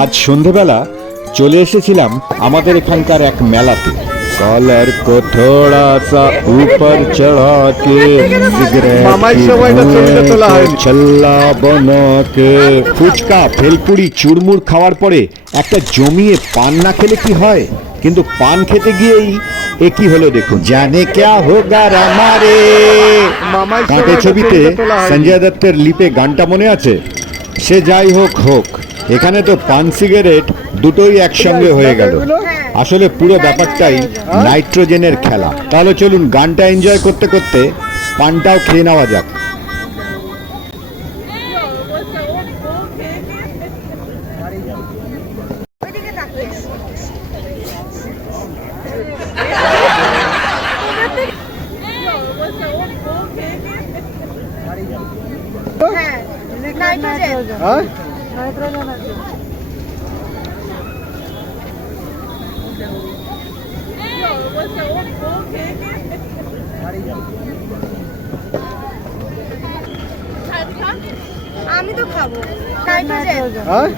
আজ সন্ধেবেলা চলে এসেছিলাম আমাদের এখানকার এক মেলাতে। কলার কো থোড়া সা উপর চড়া কে ছল্লা বনা ফুচকা ফেলপুরি চুরমুর খাওয়ার পরে একটা জমিয়ে পান না খেলে কি হয়? কিন্তু পান খেতে গিয়েই একই হলো দেখুন। জানে ক্যা হোগা রামারে? কাঁটে ছবিতে সঞ্জয় দত্তের লিপে গানটা মনে আছে? সে যাই হোক হোক। এখানে তো পান সিগারেট দুটোই একসঙ্গে হয়ে গেল। আসলে পুরো ব্যাপারটাই নাইট্রোজেনের খেলা। তাহলে চলুন গানটা এনজয় করতে করতে পানটাও খেয়ে নেওয়া যাক। ওইদিকে হ্যাঁ নাইট্রোজেন হ্যাঁ আমি তো খাব। নাইট্রোজেন হ্যাঁ?